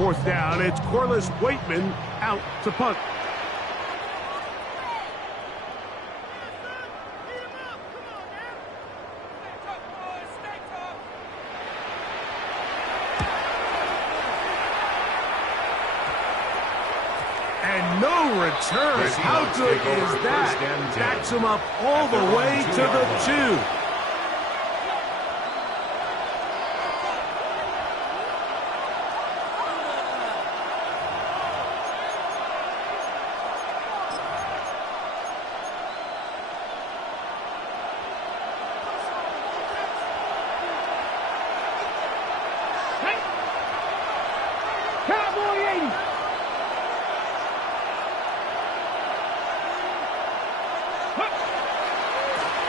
fourth down. It's Corliss Waitman out to punt. And no return. How good is that? Backs him up all the way to the 2.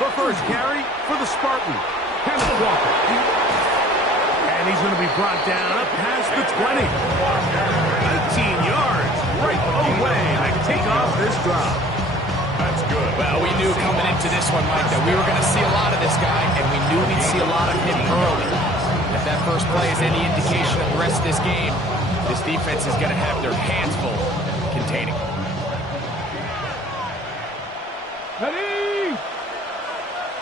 The first carry for the Spartan. Kenneth Walker. And he's going to be brought down up past the 20. 19 yards right away to kick off this drive. That's good. Well, we knew coming into this one, Mike, that we were going to see a lot of this guy, and we knew we'd see a lot of him early. If that first play is any indication of the rest of this game, this defense is going to have their hands full containing. Ready?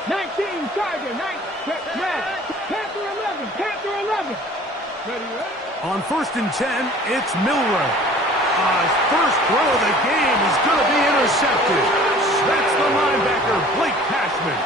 19, Tiger, Panther 11, Panther 11. Ready? On 1st and 10, it's Milroe. His first throw of the game is going to be intercepted. That's the linebacker, Blake Cashman.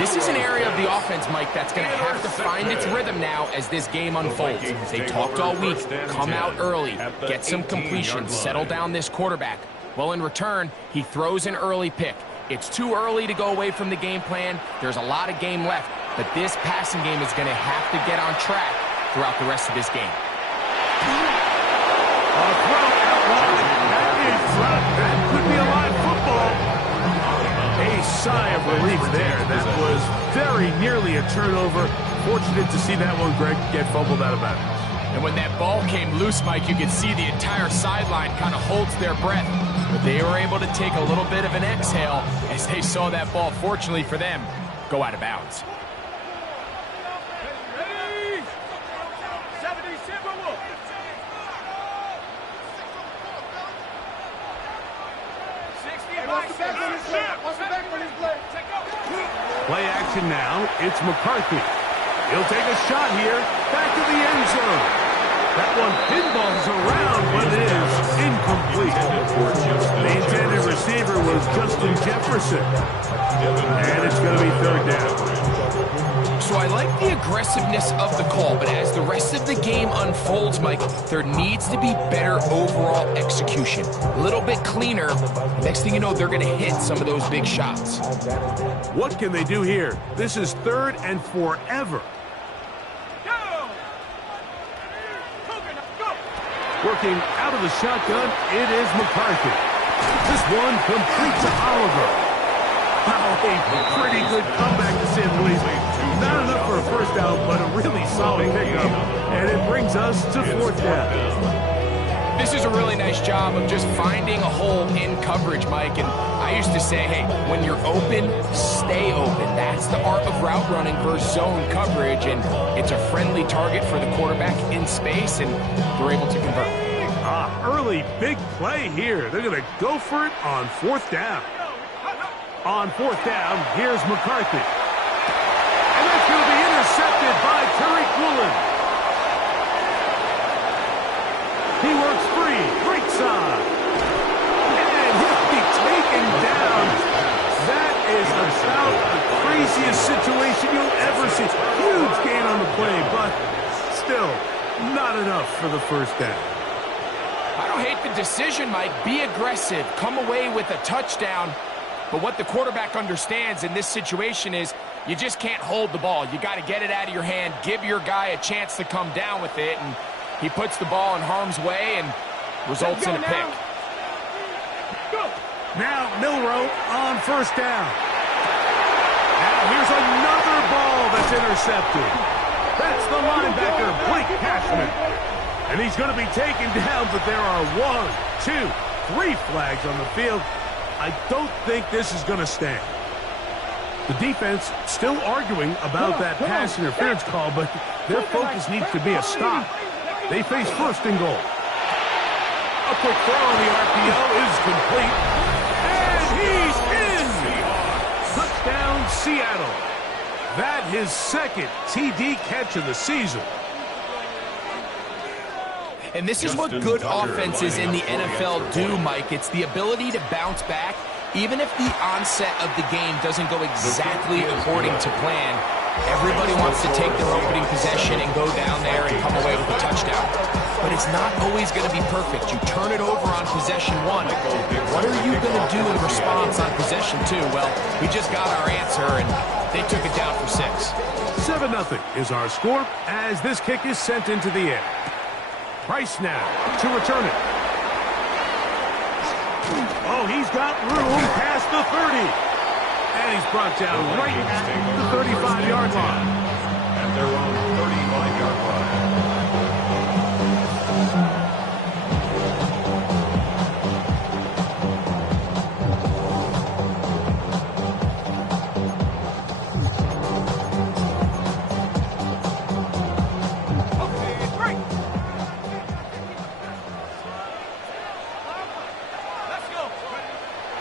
This is an area of the offense, Mike, that's going to have to find its rhythm now as this game unfolds. They talked all week, come out early, get some completions, settle down this quarterback. Well, in return, he throws an early pick. It's too early to go away from the game plan. There's a lot of game left, but this passing game is going to have to get on track throughout the rest of this game. A throw out wide. That could be a live football. A sigh of relief there. That was very nearly a turnover. Fortunate to see that one, Greg, get fumbled out of bounds. And when that ball came loose, Mike, you could see the entire sideline kind of holds their breath. But they were able to take a little bit of an exhale as they saw that ball, fortunately for them, go out of bounds. Ready? 77. Play action now. It's McCarthy. He'll take a shot here. Back to the end zone. That one pinballs around, but it is incomplete. The intended receiver was Justin Jefferson. And it's going to be 3rd down. So I like the aggressiveness of the call, but as the rest of the game unfolds, Mike, there needs to be better overall execution. A little bit cleaner. Next thing you know, they're going to hit some of those big shots. What can they do here? This is 3rd and forever. Working out of the shotgun, it is McCarthy. This one complete to Oliver. Wow, a pretty good comeback to say the least. Not enough for a first down, but a really solid pickup. And it brings us to 4th down. This is a really nice job of just finding a hole in coverage, Mike. And I used to say, hey, when you're open, stay open. That's the art of route running versus zone coverage. And it's a friendly target for the quarterback in space, and they're able to convert. Early big play here. They're going to go for it on 4th down. On 4th down, here's McCarthy. And that's going to be intercepted by Tariq Woolen. He works free, breaks on. And he'll be taken down. That is about the craziest situation you'll ever see. Huge gain on the play, but still not enough for the first down. I don't hate the decision, Mike. Be aggressive. Come away with a touchdown. But what the quarterback understands in this situation is you just can't hold the ball. You got to get it out of your hand, give your guy a chance to come down with it, and he puts the ball in harm's way and results in a pick. Now Milroe on 1st down. Now here's another ball that's intercepted. That's the linebacker, Blake Cashman. And he's going to be taken down, but there are 1, 2, 3 flags on the field. I don't think this is going to stand. The defense still arguing about that pass interference call, but their focus needs to be a stop. They face first and goal. A quick throw on the RPO is complete. And he's in! Touchdown, Seattle. That his second TD catch of the season. And this is what good offenses in the NFL do, Mike. It's the ability to bounce back, even if the onset of the game doesn't go exactly according to plan. Everybody wants to take their opening possession and go down there and come away with a touchdown. But it's not always going to be perfect. You turn it over on possession one. What are you going to do in response on possession two? Well, we just got our answer, and they took it down for 6. 7-0 is our score as this kick is sent into the air. Price now to return it. Oh, he's got room past the 30. And he's brought down right at the 35-yard line. At their own 35-yard line.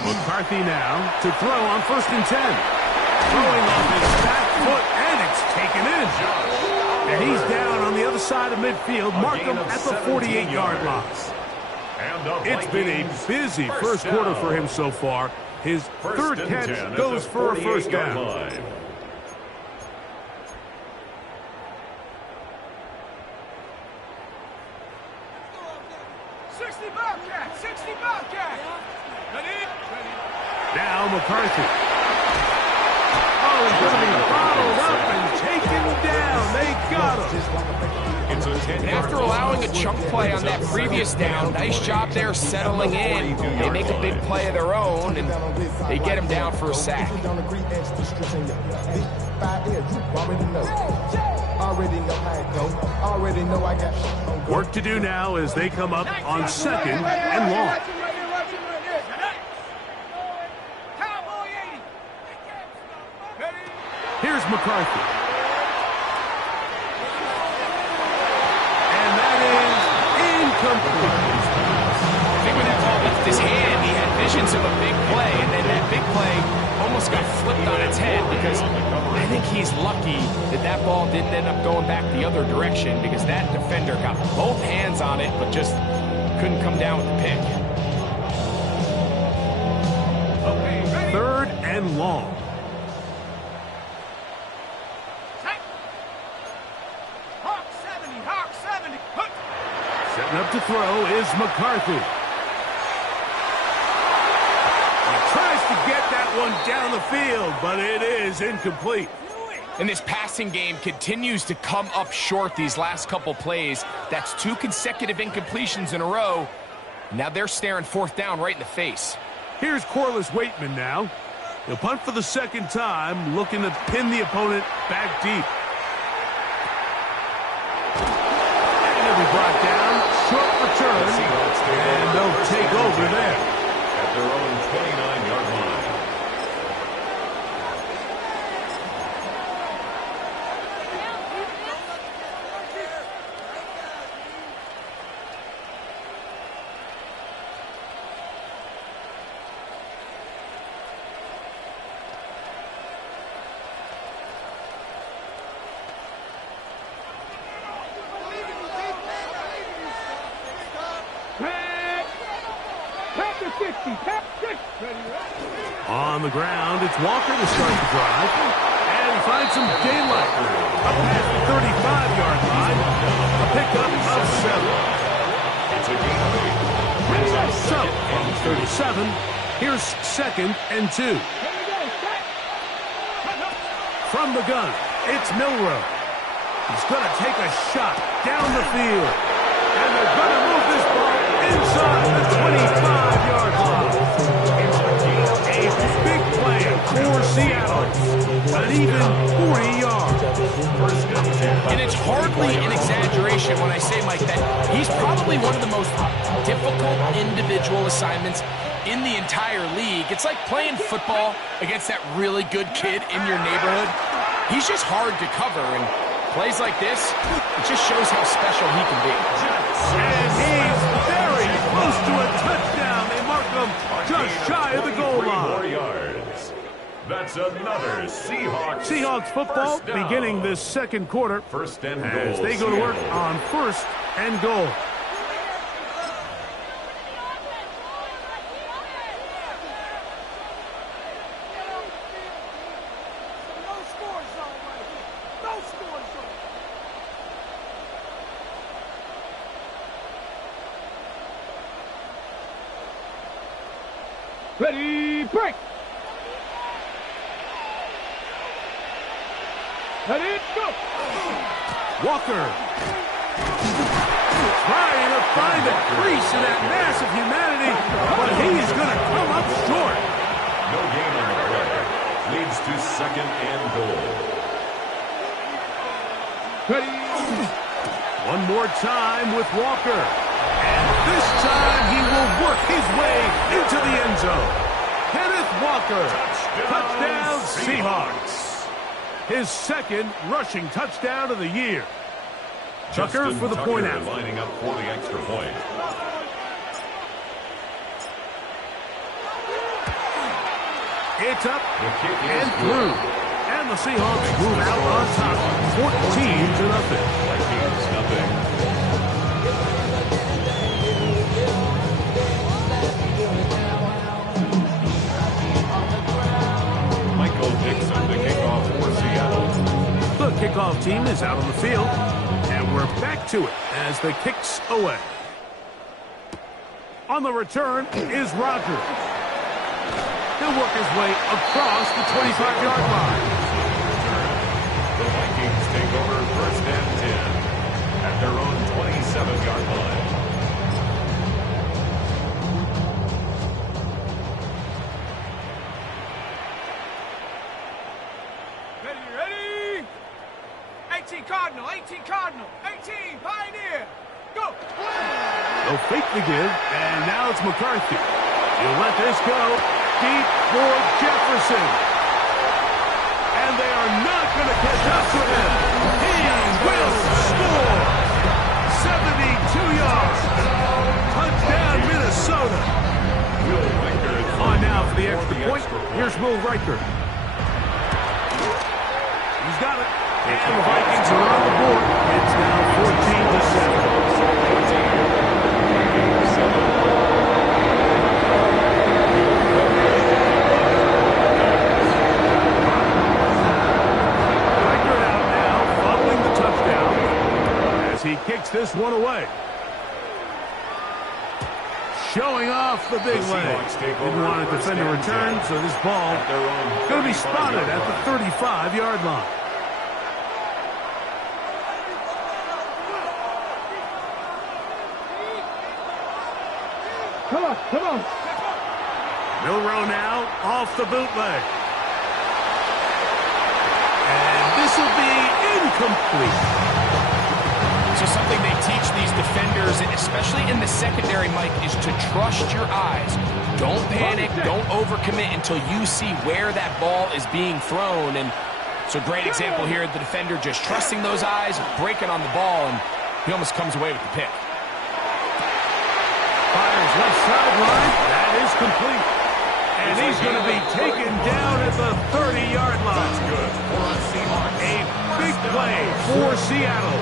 McCarthy now to throw on 1st and 10. Throwing off his back foot, and it's taken in. And he's down on the other side of midfield. Mark him at the 48-yard line. It's been a busy first quarter for him so far. His third catch goes for a first down. 60 Bobcat! 60 Bobcat! Ready? Now McCarthy. Oh, he's going to be bottled up and taken down. They got him. And after allowing a chunk play on that previous down, nice job there settling in. They make a big play of their own, and they get him down for a sack. Work to do now as they come up on 2nd and long. Here's McCarthy. And that is incomplete. I think when that ball left his hand, he had visions of a big play, and then that big play almost got flipped on its head because I think he's lucky that that ball didn't end up going back the other direction because that defender got both hands on it but just couldn't come down with the pick. 3rd and long. Setting up to throw is McCarthy. He tries to get that one down the field, but it is incomplete. And this passing game continues to come up short these last couple plays. That's 2 consecutive incompletions in a row. Now they're staring 4th down right in the face. Here's Corliss Waitman now. He'll punt for the 2nd time, looking to pin the opponent back deep. And he'll be brought down. Short return, and they'll take over there. At their own 29-yard line. On the ground, it's Walker to start the drive. And he finds some daylight. Up past the 35-yard line. A pickup of 7. It's a gain of 8. So, from 37, here's 2nd and 2. From the gun, it's Milrow. He's going to take a shot down the field. And they're going to move this ball inside the 25-yard line. A big play for Seattle. An even 40 yards. And it's hardly an exaggeration when I say, Mike, that he's probably one of the most difficult individual assignments in the entire league. It's like playing football against that really good kid in your neighborhood. He's just hard to cover, and Plays like this, it just shows how special he can be. And he's very close to a touchdown. They mark him just shy of the goal 3 more line. yards. That's another Seahawks football beginning this second quarter First and goal. as they go to work on first and goal. Ready, break! Ready, go! Walker trying to find a crease in that mass of humanity, but he's going to come up short. No gain on the play. Leads to second and goal. Ready! One more time with Walker. And this time he will work his way into the end zone. Kenneth Walker, touchdown Seahawks. His second rushing touchdown of the year. Tucker for the point out. Lining up for the extra point. It's up The kick is and good. through. And the Seahawks move out on top, 14-0. Vikings nothing. The kickoff for Seattle. The kickoff team is out on the field, and we're back to it as the kick's away. On the return is Roger. He'll work his way across the 25-yard line. The Vikings take over first and 10 at their own 27-yard line. Ready! 18 Cardinal, 18 Cardinal, 18 Pioneer, go! They'll fake the give, and now it's McCarthy. He'll let this go deep for Jefferson. And they are not going to catch up to him. He will score. 72 yards. Touchdown, Minnesota. On now for the extra point. Here's Will Riker. He's got it. And the Vikings are on the board. It's now 14-7. He kicks this one away. Showing off the big leg. Didn't want to defend a return, so this ball going to be spotted at the 35-yard line. Come on, come on! Milroe now off the bootleg. And this will be incomplete. So something they teach these defenders, especially in the secondary, Mike, is to trust your eyes. Don't panic, don't overcommit until you see where that ball is being thrown. And it's a great example here, the defender just trusting those eyes, breaking on the ball, and he almost comes away with the pick. Fires left sideline. That is complete. And he's going to be taken down at the 30-yard line. That's good for a Seahawks. A big play for Seattle.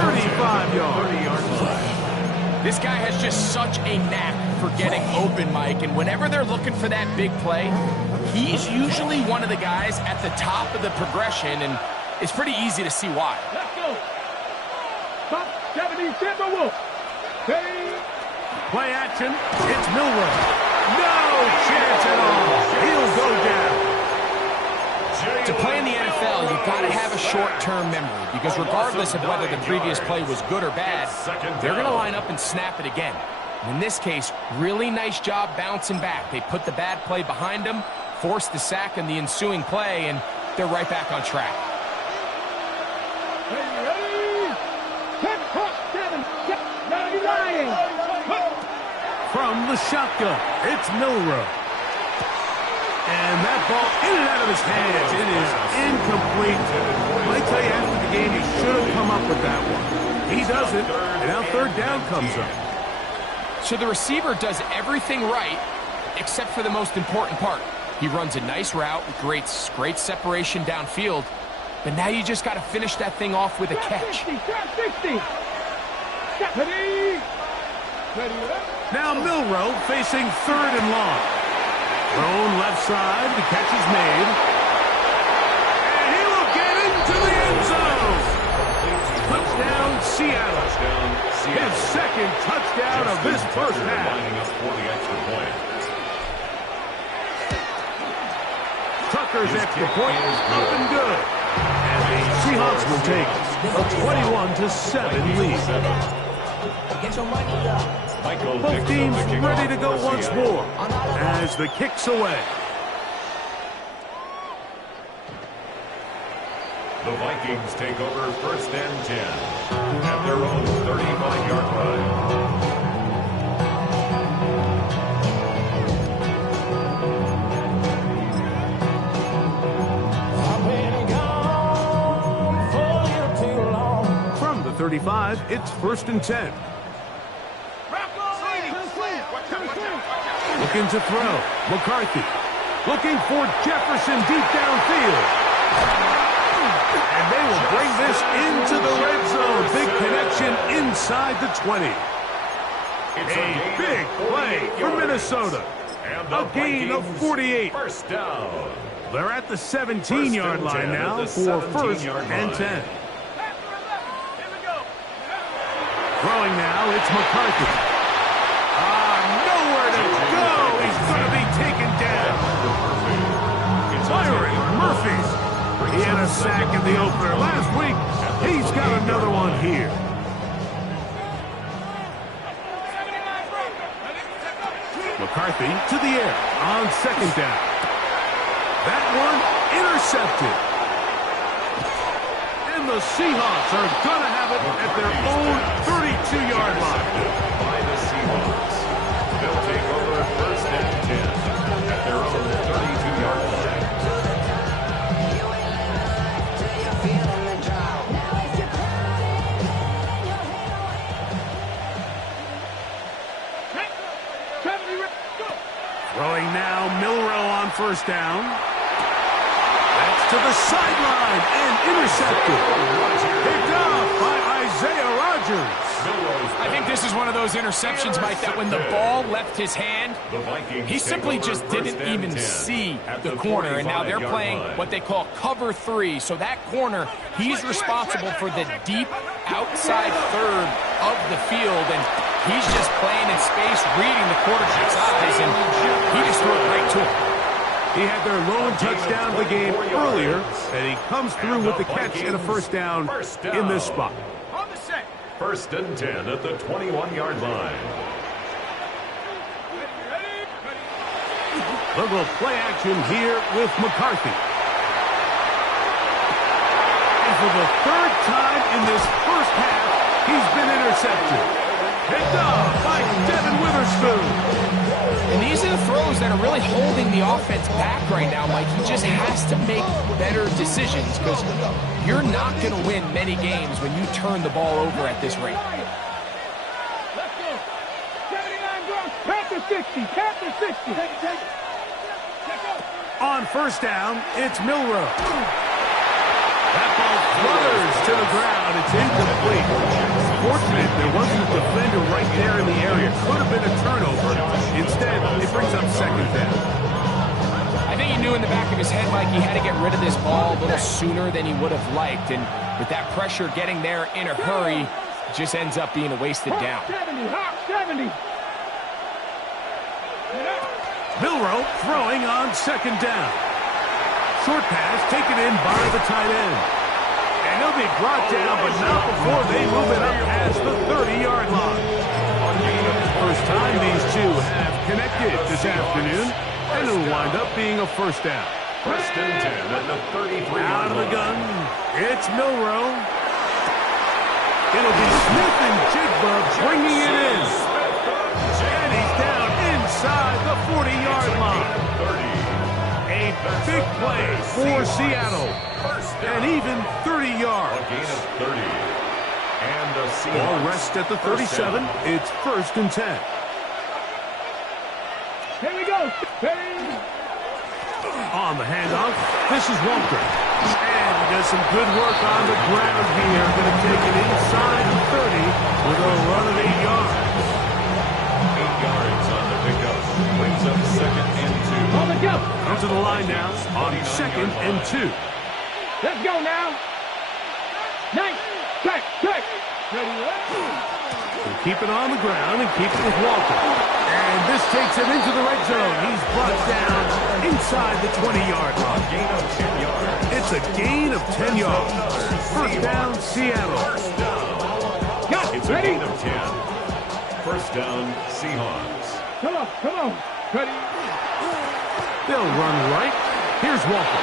35 yards. 30-yard line. This guy has just such a knack for getting open, Mike, and whenever they're looking for that big play, he's usually one of the guys at the top of the progression, and it's pretty easy to see why. Let's go! Top 70, Timberwolves! Ready? Play action. It's Milroe. No chance at all. He'll go down. To play in the NFL, you've got to have a short-term memory because regardless of whether the previous play was good or bad, they're going to line up and snap it again. And in this case, really nice job bouncing back. They put the bad play behind them, forced the sack in the ensuing play, and they're right back on track. Ready? 10-7, 99! From the shotgun, it's Milroe. And that ball in and out of his hands. It is incomplete. I tell you, after the game, he should have come up with that one. He doesn't, and now third down comes up. So the receiver does everything right, except for the most important part. He runs a nice route, great separation downfield, but now you just got to finish that thing off with a catch. Now Milroe facing third and long. Thrown left side, the catch is made. And he will get into the end zone. Touchdown, Seattle. His second touchdown of this first half. Tucker's extra point is up and good. And the Seahawks will take a 21-7 lead. Both teams ready to go once more as the kick's away. The Vikings take over first and 10 at their own 35-yard line. From the 35, it's first and 10. Looking to throw. McCarthy. Looking for Jefferson deep downfield. And they will bring this into the red zone. Big connection inside the 20. A big play for Minnesota. A gain of 48. First down. They're at the 17-yard line now for first and 10. Throwing now, it's McCarthy. Nowhere to go. He's going to be taken down. Byron Murphy. He had a sack in the opener last week. He's got another one here. McCarthy to the air on second down. That one intercepted. And the Seahawks are going to have it at their own 32-yard line. By the Seahawks. They'll take over first and 10 at their own 32-yard line. Throwing now, Milroe on first down. That's to the sideline and intercepted. Picked off by Isaiah Rodgers. I think this is one of those interceptions, Mike, that when the ball left his hand, he simply just didn't even see the corner, and now they're playing what they call cover 3. So that corner, he's responsible for the deep outside third of the field, and he's just playing in space, reading the quarterback's eyes, and he just threw it right to him. He had their lone touchdown of the game earlier, and he comes through with the catch and a first down in this spot. First and 10 at the 21-yard line. A little play action here with McCarthy. And for the third time in this first half, he's been intercepted. Picked off by Devin Witherspoon. And these are the throws that are really holding the offense back right now, Mike. He just has to make better decisions because you're not going to win many games when you turn the ball over at this rate. Let's go. 79 gross. Panther 60. Panther 60. Take it. On first down, it's Milroe. That ball flutters to the ground. It's incomplete. Fortunate there wasn't a defender right there in the area. Could have been a turnover. Instead, it brings up second down. I think he knew in the back of his head, Mike, he had to get rid of this ball a little sooner than he would have liked. And with that pressure getting there in a hurry, it just ends up being a wasted down. 70. Milroe throwing on second down. Short pass taken in by the tight end. And he'll be brought down, but not before they move it up past the 30-yard line. First time these two have connected this afternoon, and it'll wind up being a first down. First and 10 at the 33-yard line. Out of the gun, it's Milroe. It'll be Smith and Jigba bringing it in. And he's down inside the 40-yard line. A a big play for Seattle. And even 30 yards. A gain of 30. And the Seahawks. Ball rests at the 37. It's 1st and 10. Here we go. On the handoff, this is Walker. And he does some good work on the ground here. Going to take it inside the 30 with a run of 8 yards. 8 yards on the pickup. Brings up 2nd and 2. On the go. Come to the line now on 2nd and 2. Let's go now. Nice. Check. We'll keep it on the ground and keep it with Walker. And this takes him into the red zone. He's brought down inside the 20-yard line. Gain of 10 yards. It's a gain of 10 yards. 1st down, Seattle. It's a gain of 10. 1st down, Seahawks. Come on. Ready. They'll run right. Here's Walker.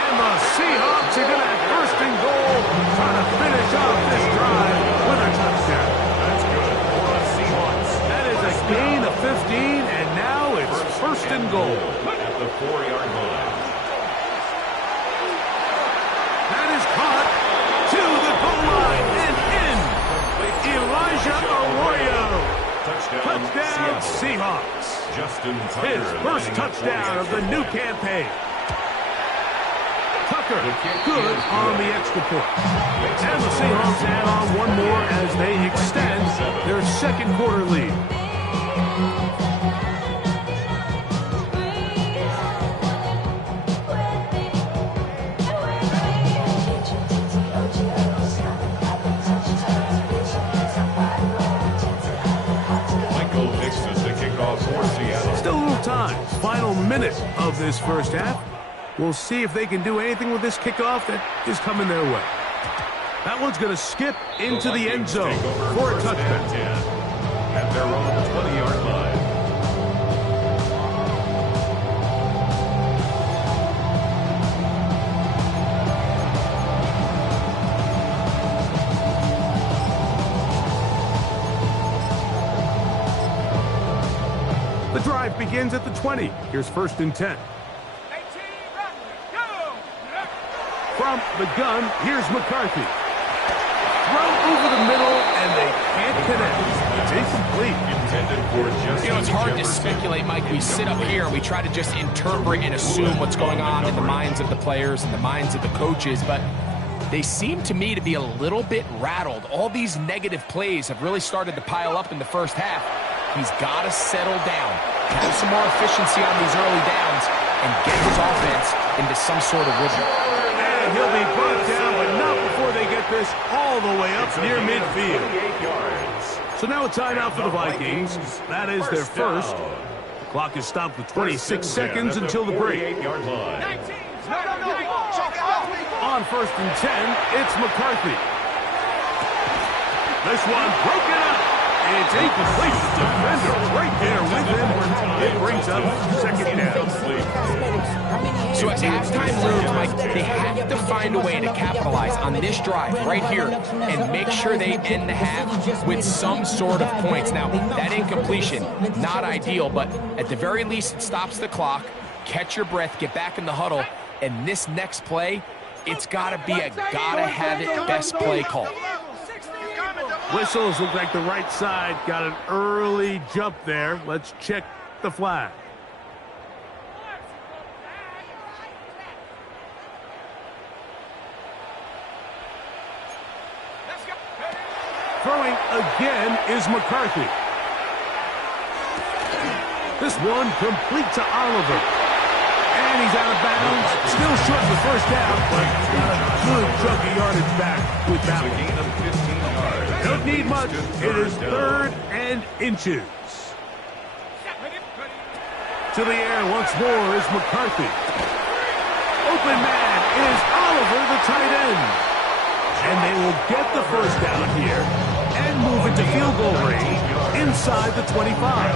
And the Seahawks are going to have 1st and goal, trying to finish off this drive with a touchdown. That's good for the Seahawks. That is a gain of 15, and now it's 1st and goal. At the 4-yard line. That is caught to the goal line and in. Elijah Arroyo. Touchdown, Seahawks. Justin Tucker. His first touchdown of the new campaign. Tucker, good on the extra point. And the Seahawks add on one more as they extend their 2nd quarter lead. Michael fixes the kickoff for Seattle. Still a little time. Final minute of this 1st half. We'll see if they can do anything with this kickoff that is coming their way. That one's going to skip into the end zone for a touchdown. At their own 20-yard line. The drive begins at the 20. Here's 1st and 10. From the gun, here's McCarthy. Throw over the middle, and they can't connect. It's incomplete. Intended for just. You know, it's hard to speculate, Mike. We sit up here and we try to just interpret and assume what's going on in the minds of the players and the minds of the coaches, but they seem to me to be a little bit rattled. All these negative plays have really started to pile up in the 1st half. He's got to settle down, have some more efficiency on these early downs, and get his offense into some sort of rhythm. And he'll be brought down, but not before they get this all the way up near midfield. So now a timeout for the Vikings. That is their 1st. The clock is stopped with 26 seconds until the break. On 1st and 10, it's McCarthy. This one broken up. It's incomplete. Defender right there with him. It brings up 2nd down. So as halftime looms, Mike, they have to find a way to capitalize on this drive right here and make sure they end the half with some sort of points. Now, that incompletion, not ideal, but at the very least, it stops the clock. Catch your breath, get back in the huddle, and this next play, it's got to be a gotta-have-it best play call. Whistles look like the right side got an early jump there. Let's check the flag. Throwing again is McCarthy. This one complete to Oliver. And he's out of bounds. Still short of the 1st down, but got a good chunk of yardage back with that one. Gain of 15 yards. Don't need much. It is 3rd and inches. To the air once more is McCarthy. Open man is Oliver, the tight end. And they will get the 1st down here and move into field goal range inside the 25.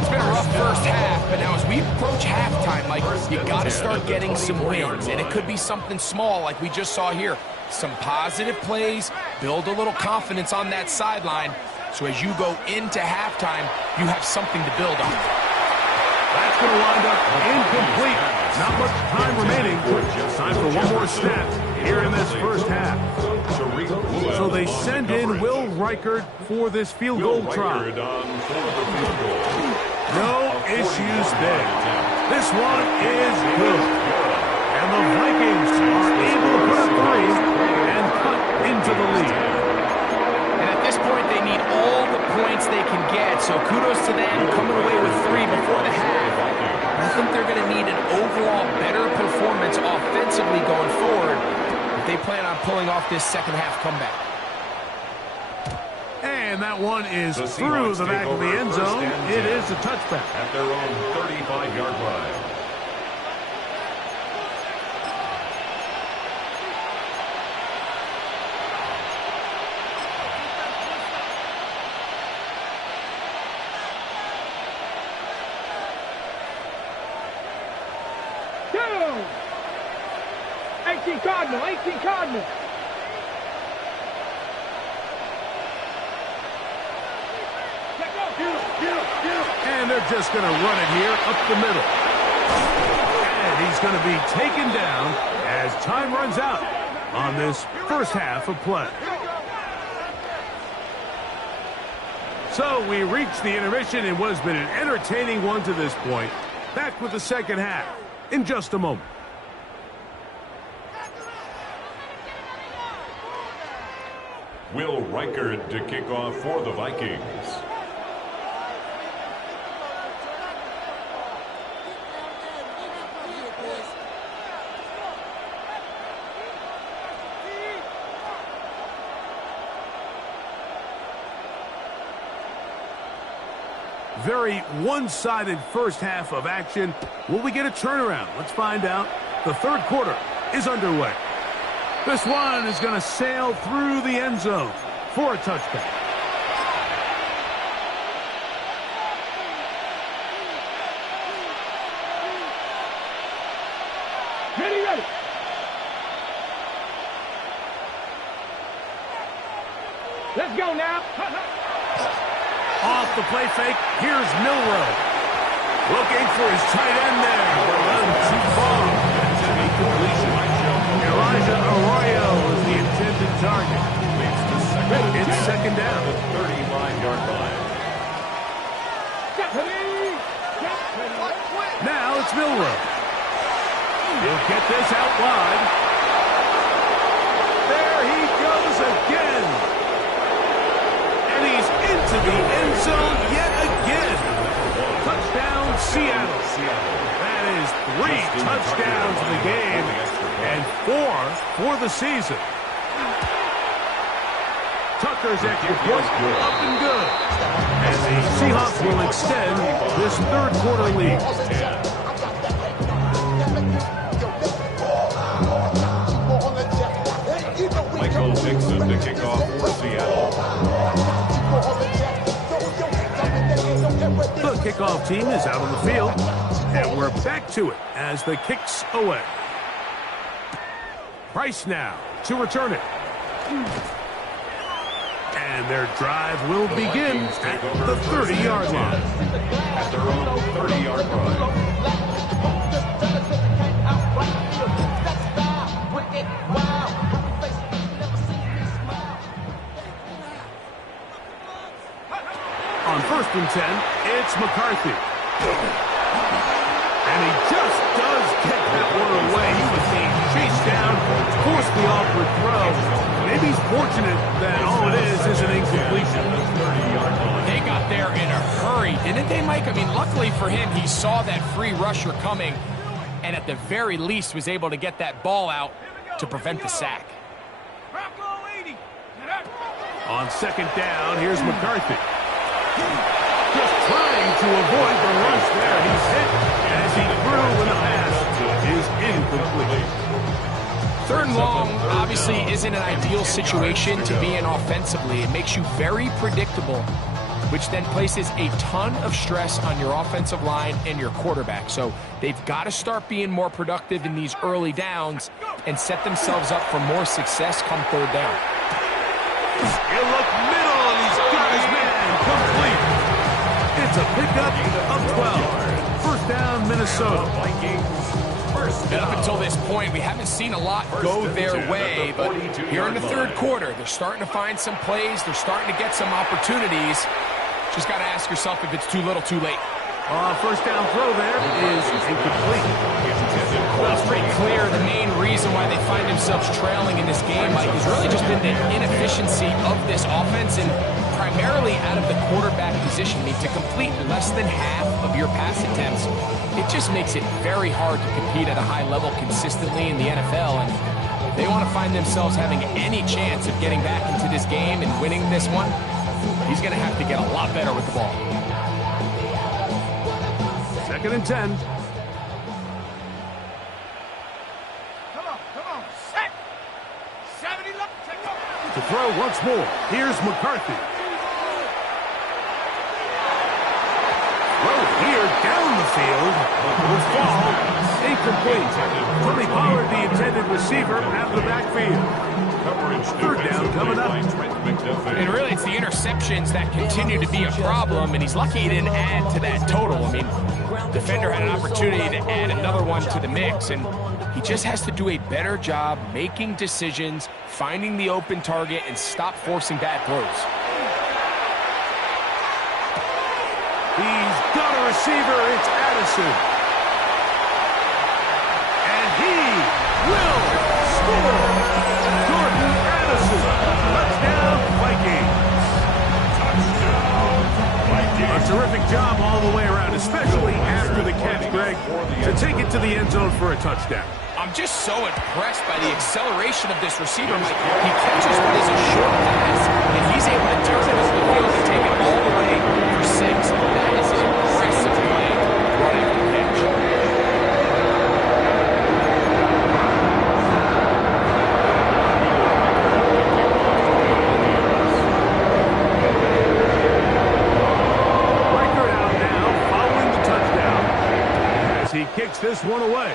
It's been a rough 1st half, but now as we approach halftime, Mike, you got to start getting some wins, and it could be something small like we just saw here. Some positive plays, build a little confidence on that sideline, so as you go into halftime, you have something to build on. That's going to wind up incomplete. Not much time remaining. Time for one more snap here in this first half. So they send in Will Reichert for this field goal try. No issues there. This one is good. And the Vikings are able to put up 3 and cut into the lead. And at this point, they need all the points they can get, so kudos to them coming away with 3 before the half. I think they're going to need an overall better performance offensively going forward if they plan on pulling off this second half comeback. And that one is through the back of the end zone. It is a touchback. At their own 35-yard line. Go! 18 Cardinal, 18 Cardinal. And they're just going to run it here up the middle. And he's going to be taken down as time runs out on this first half of play. So we reached the intermission in what has been an entertaining one to this point. Back with the second half in just a moment. Will Reichert to kick off for the Vikings. Very one-sided first half of action. Will we get a turnaround? Let's find out. The third quarter is underway. This one is going to sail through the end zone for a touchback. Ready, ready. Let's go now. Off the play fake, here's Milrow. Looking for his tight end there. Run too far. That's an incompletion. Elijah Arroyo is the intended target. It's second down. 35-yard line. Now it's Milrow. He'll get this out wide. There he goes again. And he's into the end zone yet again. Touchdown, Seattle. That is 3 touchdowns in the game and 4 for the season. Tucker's extra point up and good. And the Seahawks will extend this third quarter lead. Michael Dixon to kick off for Seattle. The kickoff team is out on the field, and we're back to it as the kick's away. Price now to return it. And their drive will begin at the 30-yard line. At their own 30-yard line. On 1st and 10, it's McCarthy. And he just does get that one away. He was being chased down, forced the awkward throw. Maybe he's fortunate that all it is an incompletion. They got there in a hurry, didn't they, Mike? I mean, luckily for him, he saw that free rusher coming and at the very least was able to get that ball out to prevent the sack. On second down, here's McCarthy. Just trying to avoid the rush there. He's hit as he threw when the pass is incomplete. 3rd and long obviously isn't an ideal situation to be in offensively. It makes you very predictable, which then places a ton of stress on your offensive line and your quarterback. So they've got to start being more productive in these early downs and set themselves up for more success come 3rd down. He'll look middle, and he's got his man complete. It's a pickup of 12. 1st Minnesota. And up until this point, we haven't seen a lot go their way, but here in the third quarter, they're starting to find some plays. They're starting to get some opportunities. Just got to ask yourself if it's too little, too late. First down throw there is incomplete. Well, it's pretty clear the main reason why they find themselves trailing in this game, Mike, has really just been the inefficiency of this offense and primarily out of the quarterback position. I mean, to complete less than half of your pass attempts, it just makes it very hard to compete at a high level consistently in the NFL. And if they want to find themselves having any chance of getting back into this game and winning this one, he's going to have to get a lot better with the ball. 2nd and 10. Come on, set. 70 left. To throw once more, here's McCarthy. Throw here down the field. Will fall. Incomplete. Tony Pollard, the intended receiver, out of the backfield. 3rd down coming up. And really, it's the interceptions that continue to be a problem, and he's lucky he didn't add to that total. I mean, defender had an opportunity to add another one to the mix, and he just has to do a better job making decisions, finding the open target, and stop forcing bad throws. He's got a receiver. It's Addison. And he will score. Jordan Addison. Touchdown, Vikings. A terrific job all the way around, especially after the catch, Greg, to take it to the end zone for a touchdown. I'm just so impressed by the acceleration of this receiver, Mike. He catches what is a short pass, and he's able to turn it up the field and take it all the way for 6. That is an impressive play right after the catch. Record out now following the touchdown as he kicks this one away.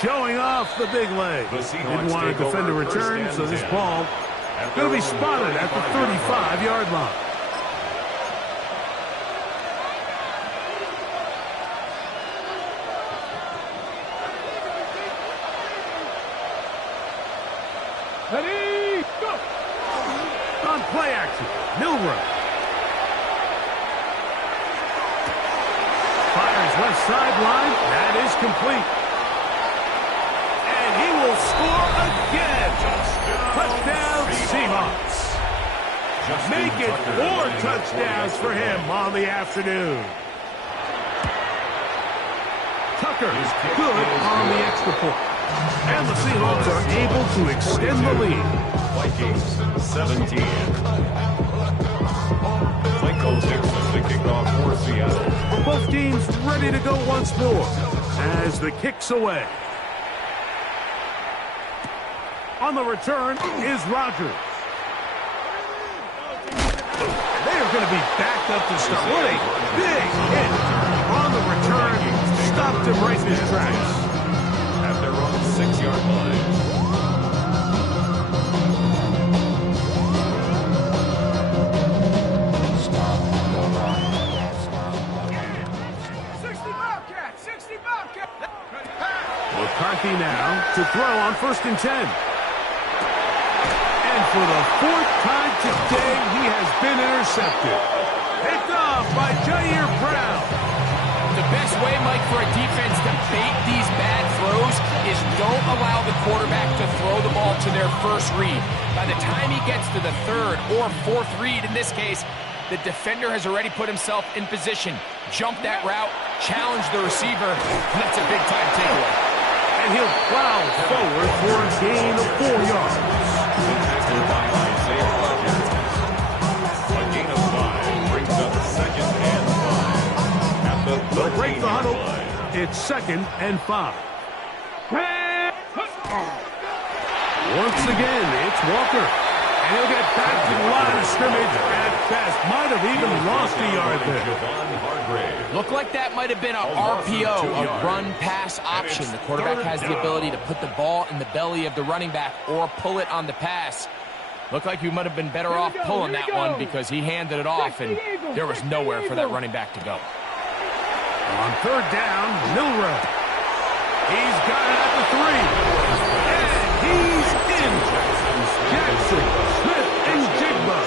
Showing off the big leg. Didn't want to defend a return, so this ball going to be spotted at the 35-yard line. Ready, go. On play action, Milrow. Fires left sideline. That is complete. And he will score again. Touchdown, Seahawks. Make it 4 touchdowns for him on the afternoon. Tucker is good on the extra point. And the Seahawks are able to extend the lead. Vikings 17. Michael Dixon to kick off for Seattle. Both teams ready to go once more as the kick's away. On the return is Rodgers. And they are going to be backed up to start. What a big hit on the return. Stopped him right in his tracks. At their own 6-yard line. McCarthy now to throw on 1st and 10. And for the 4th time today, he has been intercepted. Picked off by Jair Brown. The best way, Mike, for a defense to bait these bad throws is don't allow the quarterback to throw the ball to their first read. By the time he gets to the 3rd or 4th read, in this case, the defender has already put himself in position. Jump that route, challenge the receiver, and that's a big-time takeaway. And he'll plow forward for a gain of 4 yards. A gain of 5 brings up 2nd and 5. At the They'll break the huddle. 13-yard line. It's 2nd and 5. Once again, it's Walker. And he'll get back to the line of scrimmage at best. Might have even lost a yard there. Looked like that might have been a RPO, a run-pass option. The quarterback has the ability to put the ball in the belly of the running back or pull it on the pass. Looked like he might have been better off pulling that one because he handed it off, and there was nowhere for that running back to go. On third down, Milrow. He's got it at the 3. And he's in. Jackson, Smith, and Jigba.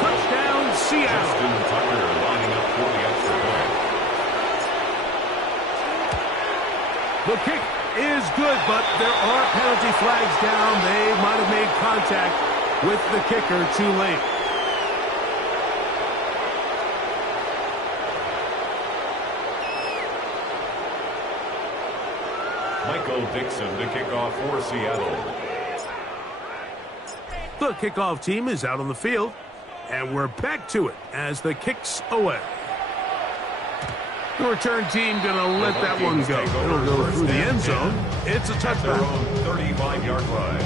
Touchdown, Seattle. Tucker lining up for the extra point. The kick is good, but there are penalty flags down. They might have made contact with the kicker too late. Michael Dixon to kick off for Seattle. The kickoff team is out on the field, and we're back to it as the kick's away. The return team going to let that one go. It'll go through the end zone. It's a touchdown. 35-yard line.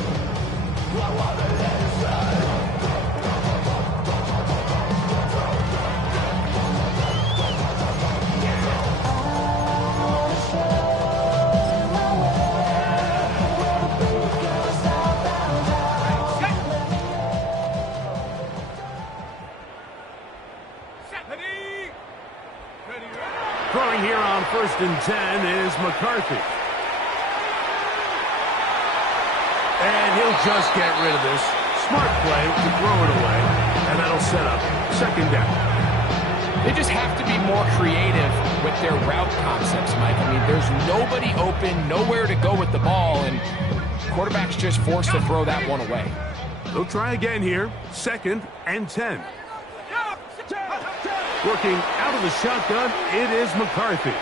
Throwing here on 1st and 10 is McCarthy. And he'll just get rid of this. Smart play to throw it away. And that'll set up 2nd down. They just have to be more creative with their route concepts, Mike. I mean, there's nobody open, nowhere to go with the ball, and quarterback's just forced to throw that one away. They'll try again here. 2nd and 10. Working out of the shotgun, it is McCarthy.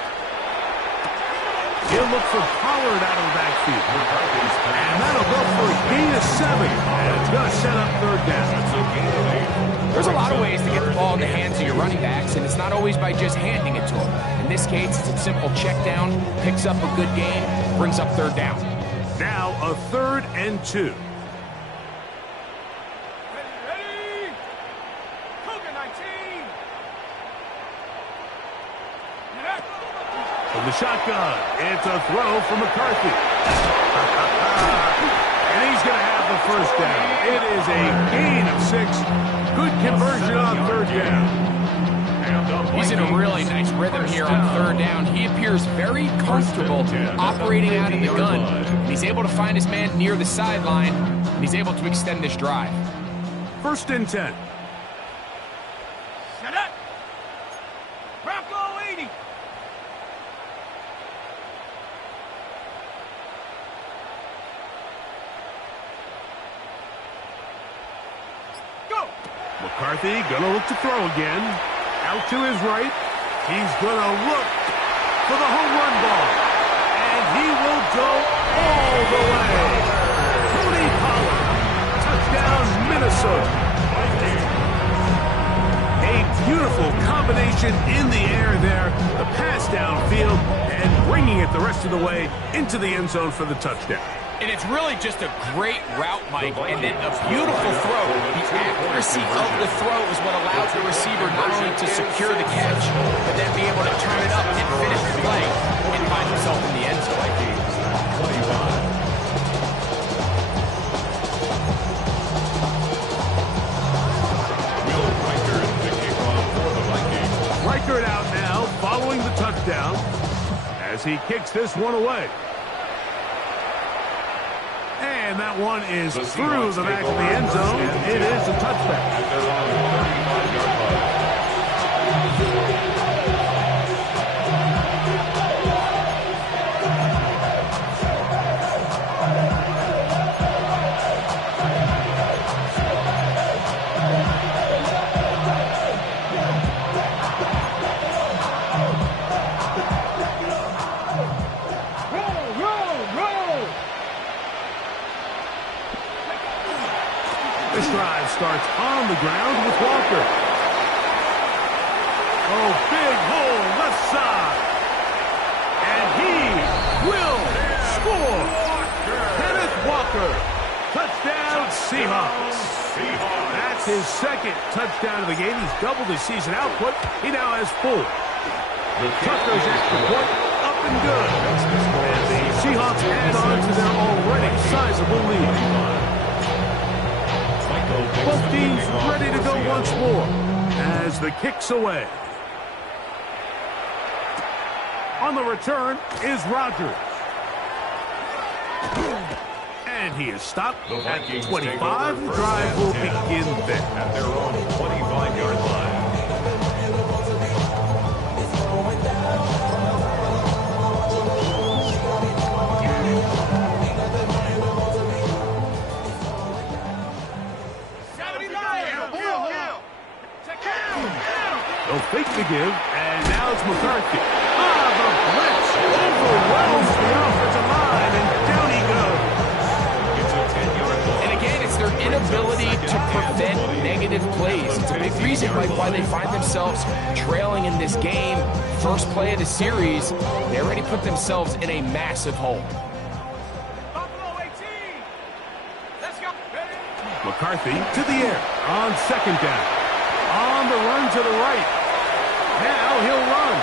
He'll look for Pollard out of the backfield. And that'll go for a gain of 7. And it's going to set up 3rd down. There's a lot of ways to get the ball in the hands of your running backs, and it's not always by just handing it to them. In this case, it's a simple check down, picks up a good gain, brings up 3rd down. Now a 3rd and 2. From the shotgun, it's a throw from McCarthy. And he's going to have the 1st down. It is a gain of 6. Good conversion on 3rd down. He's in a really nice rhythm here on 3rd down. He appears very comfortable operating out of the gun. He's able to find his man near the sideline, and he's able to extend this drive. 1st and 10. Shut up! Bronco 80! McCarthy going to look to throw again. Out to his right. He's going to look for the home run ball. And he will go all the way. Tony Pollard. Touchdown, Minnesota. A beautiful combination in the air there. The pass downfield and bringing it the rest of the way into the end zone for the touchdown. And it's really just a great route, Mike, and then a beautiful throw. The accuracy of the throw is what allows the receiver not only to secure the catch, but then be able to turn it up and finish the play and find himself in the end zone. Reichert out now, following the touchdown, as he kicks this one away. And that one is through the back of the end zone. It is a touchback. This drive starts on the ground with Walker. Oh, big hole left side. And he will score. Kenneth Walker. Touchdown, Seahawks. That's his 2nd touchdown of the game. He's doubled his season output. He now has 4. Tucker's extra point up and good. And the Seahawks add on to their already sizable lead. Both teams ready to go once more as the kick's away. On the return is Rodgers. And he is stopped at 25. The drive will begin there. At their own 25-yard line. They'll fake the give, and now it's McCarthy. The blitz overwhelms the offensive line, and down he goes. It's a 10-yard loss. And again, it's their inability to prevent negative plays. It's a big reason why they find themselves trailing in this game. First play of the series, they already put themselves in a massive hole. McCarthy to the air on second down. On the run to the right. Now he'll run.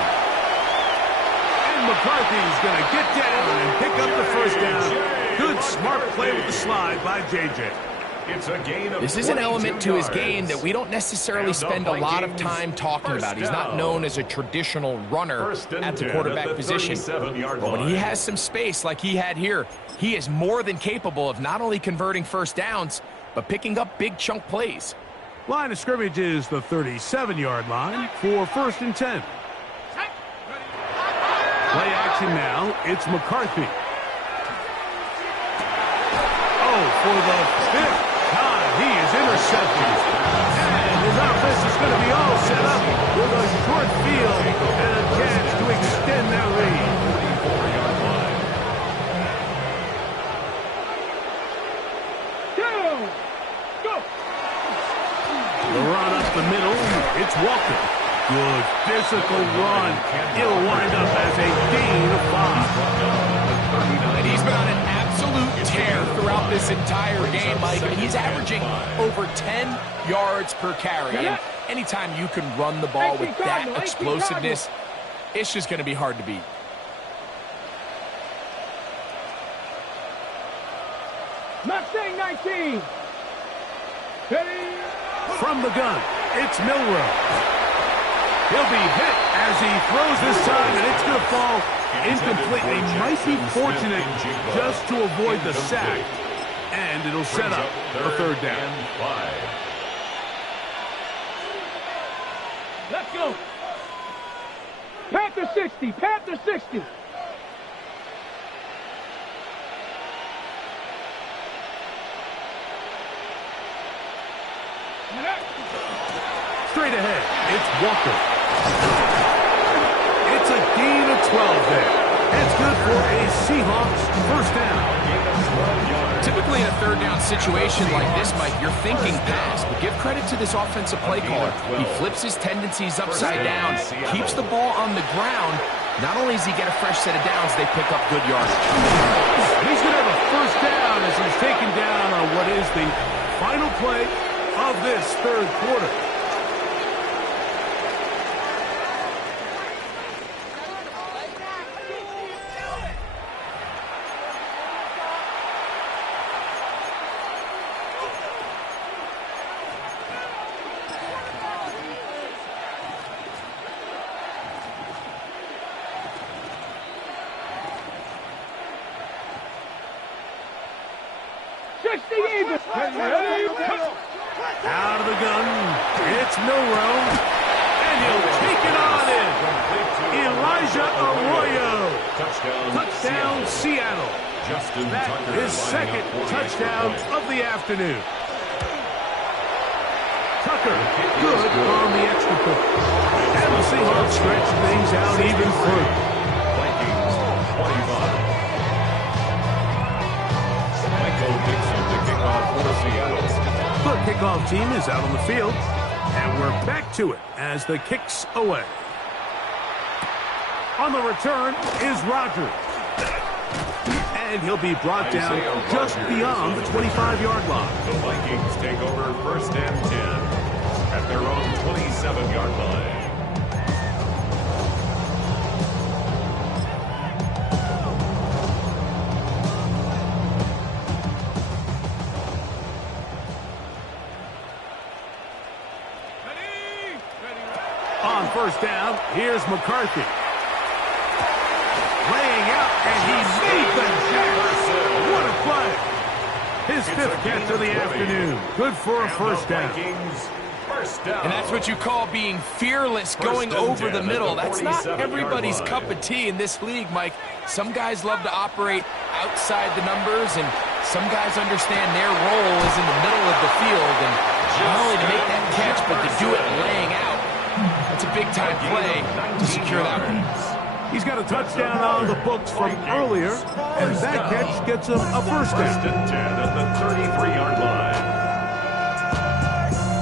And McCarthy's going to get down and pick up the first down. Good, smart play with the slide by J.J. It's a gain of This is an element to his yards. game that we don't necessarily spend a lot of time talking about. He's not known as a traditional runner at the quarterback position. But when he has some space like he had here, he is more than capable of not only converting first downs, but picking up big chunk plays. Line of scrimmage is the 37-yard line for 1st and 10. Play action now. It's McCarthy. For the 5th time, he is intercepted. And his offense is going to be all set up with a short field and a chance to extend their lead. 44-yard line. Go! The run up the middle, it's Walker. Good physical run. It'll wind up as a gain of 5. And he's been on an absolute tear throughout this entire game, Mike. I mean, he's averaging over 10 yards per carry. And anytime you can run the ball with that explosiveness, it's just going to be hard to beat. Mustang 19. Ready? From the gun, it's Milrow. He'll be hit as he throws this time, and it's going to fall incomplete. He might be fortunate just to avoid the sack, and it'll set up a 3rd down. Let's go. Panther 60. Panther 60. Straight ahead, it's Walker. It's a gain of 12 there. It's good for a Seahawks 1st down. Typically in a 3rd down situation like this, Mike, you're thinking pass, but give credit to this offensive play caller. He flips his tendencies upside down, keeps the ball on the ground. Not only does he get a fresh set of downs, they pick up good yardage. And he's going to have a 1st down as he's taken down on what is the final play of this 3rd quarter. Out of the gun, it's Milrow, and he'll take it on in. Elijah Arroyo. Touchdown, Seattle. That is 2nd touchdown of the afternoon. Tucker, good on the extra point. And the Seahawks stretch things out even further. Vikings 25. Michael Dixon to kick off for Seattle. The kickoff team is out on the field, and we're back to it as the kick's away. On the return is Rodgers. And he'll be brought down just beyond the 25-yard line. The Vikings take over 1st and 10 at their own 27-yard line. On 1st down, here's McCarthy. rolling out, and he made the catch. What a play. His fifth catch of the afternoon. Good for a first down. And that's what you call being fearless, going over the middle. That's not everybody's cup of tea in this league, Mike. Some guys love to operate outside the numbers, and some guys understand their role is in the middle of the field, and not only to make that catch, but to do it laying out. That's a big-time play to secure that one. He's got a touchdown on the books from earlier, and that catch gets him a first down. First and 10 at the 33-yard line.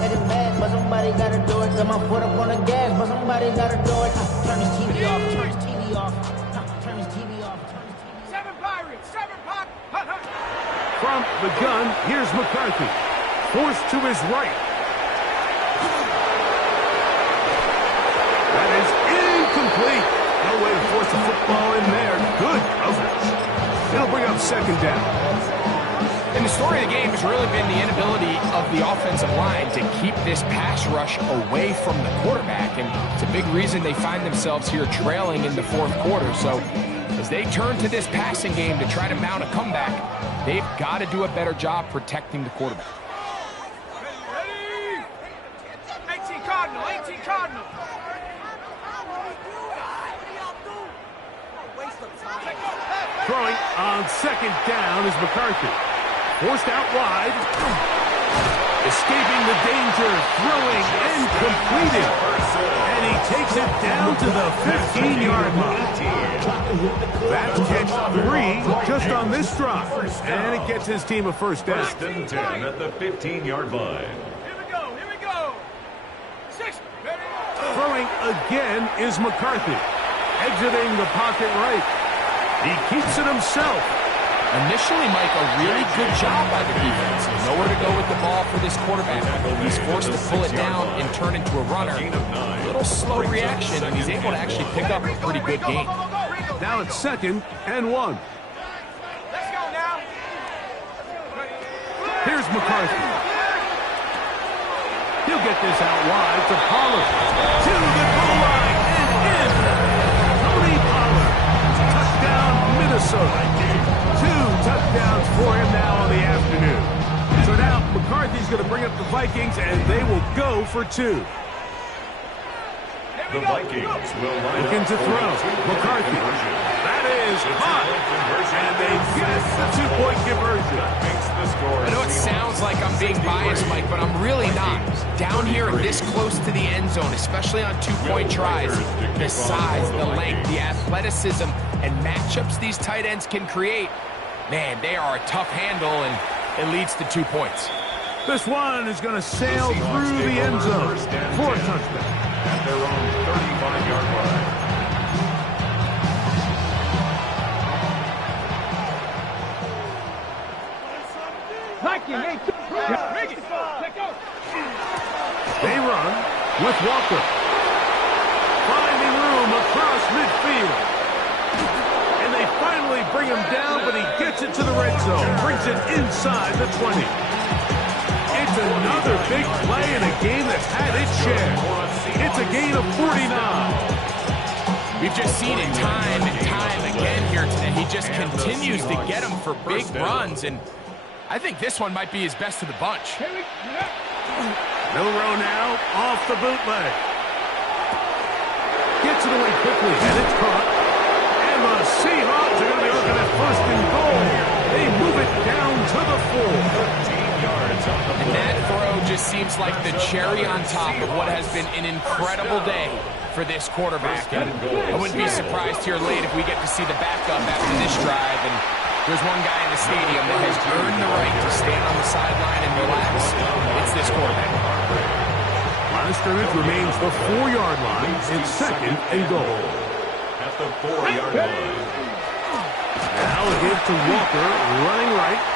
It is bad, but somebody gotta do it. Got my foot up on the gas, but somebody gotta do it. Turn his TV off, turn his TV off. Turn his TV off, turn his TV off. Seven Pirates, seven Pop. Hut, hut. From the gun, here's McCarthy. Forced to his right. That is incomplete. No way to force the football in there. Good coverage. It'll bring up second down. And the story of the game has really been the inability of the offensive line to keep this pass rush away from the quarterback. And it's a big reason they find themselves here trailing in the fourth quarter. So as they turn to this passing game to try to mount a comeback, they've got to do a better job protecting the quarterback. Ready? 18 Cardinal, 18 Cardinal. Throwing on second down is McCarthy. Forced out wide. Escaping the danger. Throwing and completing. And he takes it down to the 15-yard line. That's catch 3 just on this drive. And it gets his team a first down. First and 10 at the 15-yard line. Here we go, here we go. 6, ready? Throwing again is McCarthy. Exiting the pocket right. He keeps it himself. Initially, Mike, a really good job by the defense. Nowhere to go with the ball for this quarterback. He's forced to pull it down and turn into a runner. A little slow reaction, and he's able to actually pick up a pretty good gain. Now it's second and 1. Let's go now. Here's McCarthy. He'll get this out wide to Pollard. To the goal line and in. Tony Pollard. Touchdown, Minnesota. 2 touchdowns for him now on the afternoon. So now McCarthy's going to bring up the Vikings, and they will go for 2. The Vikings will line Looking up to for throw. a two-point McCarthy. conversion. That is hot. And they get the 2-point conversion. Makes the score. I know it sounds like I'm being biased, Mike, but I'm really not. Down here this close to the end zone, especially on 2-point tries, the size, the length, the athleticism, and matchups these tight ends can create, man, they are a tough handle, and it leads to 2 points. This one is going to sail through the end zone for a touchdown. At their own 35-yard line. They run with Walker. Finding room across midfield. And they finally bring him down, but he gets it to the red zone. Brings it inside the 20. It's another big play in a game that's had its share. It's a gain of 49. We've just seen it time and time again here today. He just continues to get them for big runs, and I think this one might be his best of the bunch. Milrow now off the bootleg. Gets it away quickly, and it's caught. And the Seahawks are going to be looking at first and goal. They move it down to the 4. And that throw just seems like the cherry on top of what has been an incredible day for this quarterback. And I wouldn't be surprised here late if we get to see the backup after this drive. And there's one guy in the stadium that has earned the right to stand on the sideline and relax. It's this quarterback. Line of scrimmage remains the 4-yard line. It's second and goal. At the 4-yard line. Now a give to Walker, running right.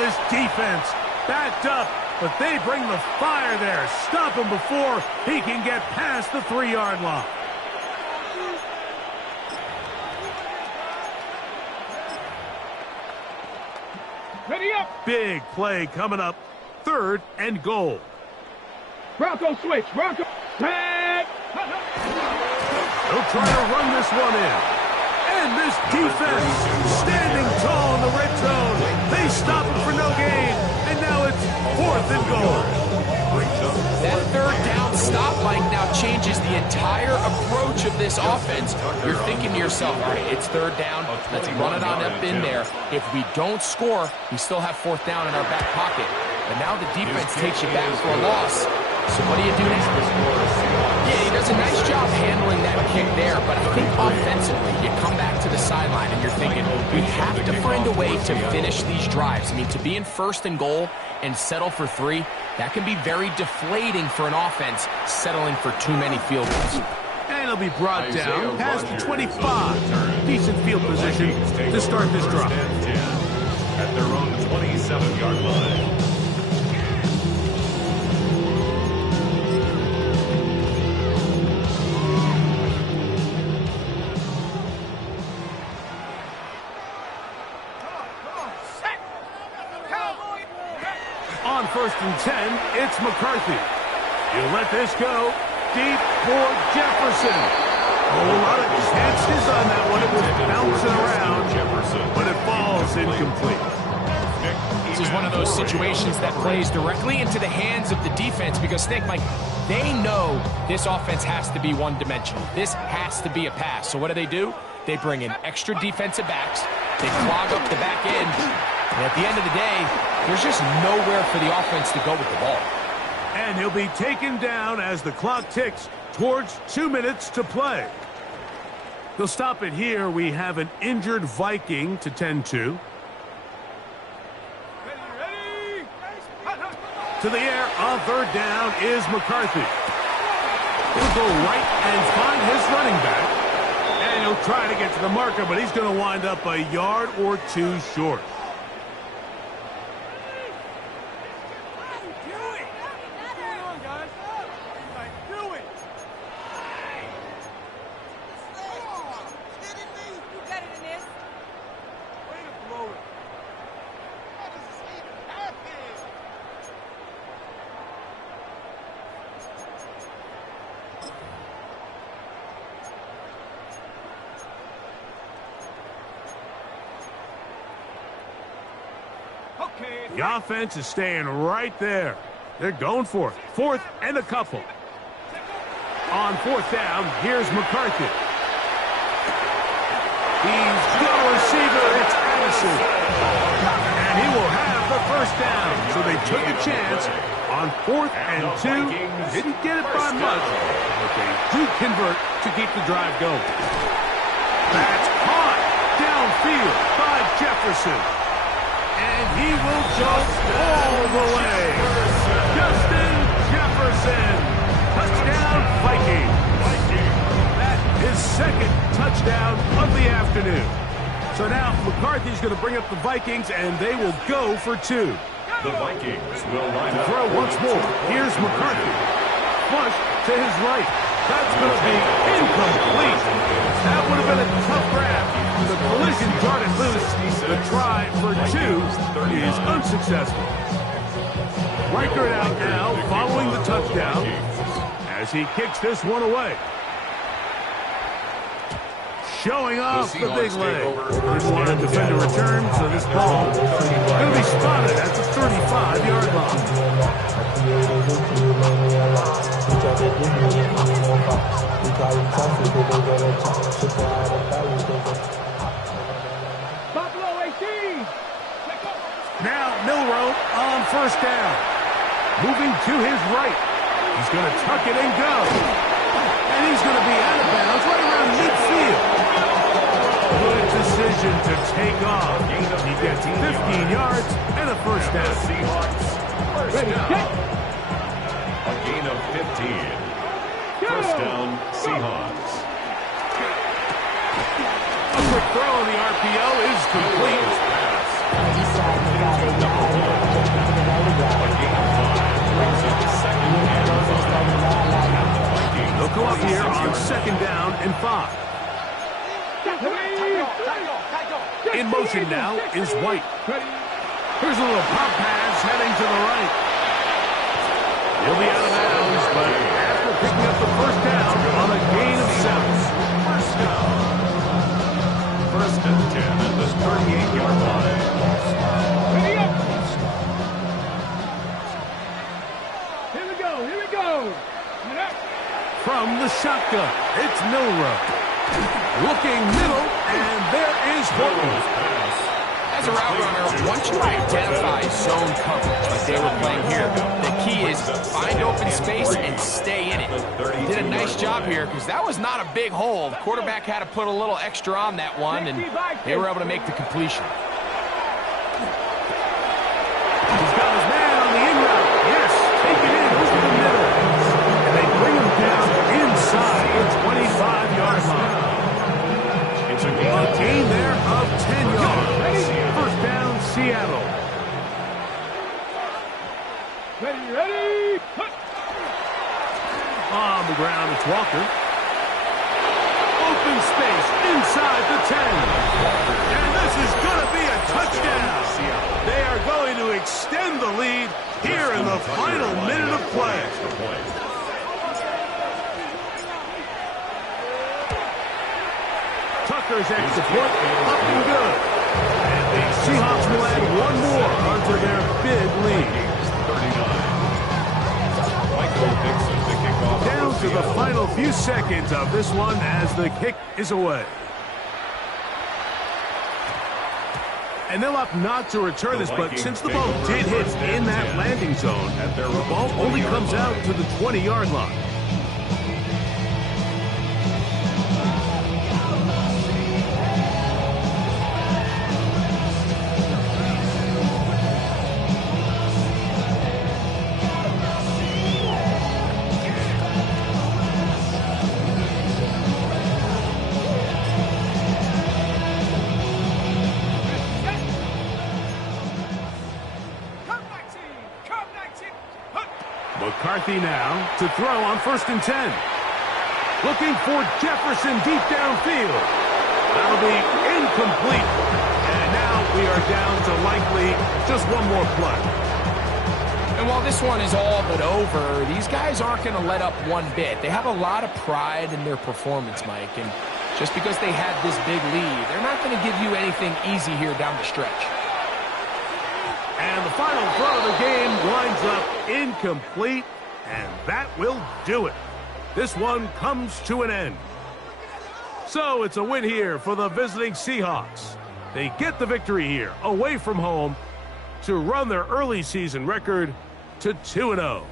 This defense backed up, but they bring the fire there. Stop him before he can get past the 3-yard line. Ready up. Big play coming up. 3rd and goal. Bronco switch. Bronco. Tag. They'll try to run this one in. And this defense standing tall in the red zone. They stop it for no gain. And now it's 4th and goal. That third down stop, Mike, now changes the entire approach of this offense. You're thinking to yourself, all right, it's 3rd down. Let's run it on up in there. If we don't score, we still have 4th down in our back pocket. But now the defense takes you back for a loss. So what do you do next? Yeah, he does a nice job handling that kick there, but I think offensively, you come back to the sideline and you're thinking, we have to find a way to finish these drives. I mean, to be in 1st and goal and settle for 3, that can be very deflating for an offense settling for too many field goals. And he'll be brought down past the 25. Decent field position to start this drive. At their own 27-yard line. On 1st and 10, it's McCarthy. You let this go deep for Jefferson. A lot of chances on that one. It was bouncing around, but it falls incomplete. This is one of those situations that plays directly into the hands of the defense because think, Mike, they know this offense has to be one-dimensional. This has to be a pass. So what do? They bring in extra defensive backs. They clog up the back end. And at the end of the day, there's just nowhere for the offense to go with the ball. And he'll be taken down as the clock ticks towards 2 minutes to play. They'll stop it here. We have an injured Viking to tend to. To the air on 3rd down is McCarthy. He'll go right and find his running back. And he'll try to get to the marker, but he's going to wind up a yard or 2 short. The offense is staying right there. They're going for it. 4th and a couple. On 4th down, here's McCarthy. He's got a receiver. It's Addison. And he will have the 1st down. So they took a chance on 4th and 2. Didn't get it by much, but they do convert to keep the drive going. That's caught downfield by Jefferson. And he will jump all the way. Justin Jefferson. Touchdown, Vikings. That is 2nd touchdown of the afternoon. So now McCarthy's going to bring up the Vikings, and they will go for 2. The Vikings will line up. Throw once more. Here's McCarthy. Flush to his right. That's going to be incomplete. That would have been a tough grab. The collision darted loose. The try for 2 is unsuccessful. Riker it out now, following the touchdown, as he kicks this one away. Showing off the big leg. First one to defend a return, so this ball is going to be spotted at the 35-yard line. Now Milrow on 1st down. Moving to his right. He's going to tuck it and go. And he's going to be out of bounds right around midfield. Good decision to take off. He gets 15 yards and a 1st down. First down. A gain of 15. 1st down, Seahawks. A quick throw on the RPO is complete. They'll go up here on 2nd down and 5. In motion now is White. Here's a little pop pass heading to the right. He'll be out of bounds, but after picking up the 1st down on a gain of 7. 1st down. Here we go. Here we go. From the shotgun, it's Milrow. Looking middle, and there is Horton. As a route runner, once you identify zone coverage like they were playing here, the key is find open space and stay in it. Did a nice job here because that was not a big hole. The quarterback had to put a little extra on that one, and they were able to make the completion. He's got his man on the in route. Yes, take it in over the middle. And they bring him down inside the 25-yard line. It's a gain there of 10 yards. First down, Seattle. Ready. On the ground, it's Walker. Open space inside the 10. And this is going to be a touchdown. They are going to extend the lead here in the final minute of play. Tucker's extra point up and good. And the Seahawks will add one more onto their big lead. Down to the final few seconds of this one as the kick is away. And they'll opt not to return this, but since the ball did hit in that landing zone, the ball only comes out to the 20-yard line. McCarthy now to throw on 1st and 10. Looking for Jefferson deep downfield. That'll be incomplete. And now we are down to likely just one more play. And while this one is all but over, these guys aren't going to let up one bit. They have a lot of pride in their performance, Mike. And just because they had this big lead, they're not going to give you anything easy here down the stretch. And the final throw of the game winds up incomplete, and that will do it. This one comes to an end. So it's a win here for the visiting Seahawks. They get the victory here, away from home, to run their early season record to 2-0.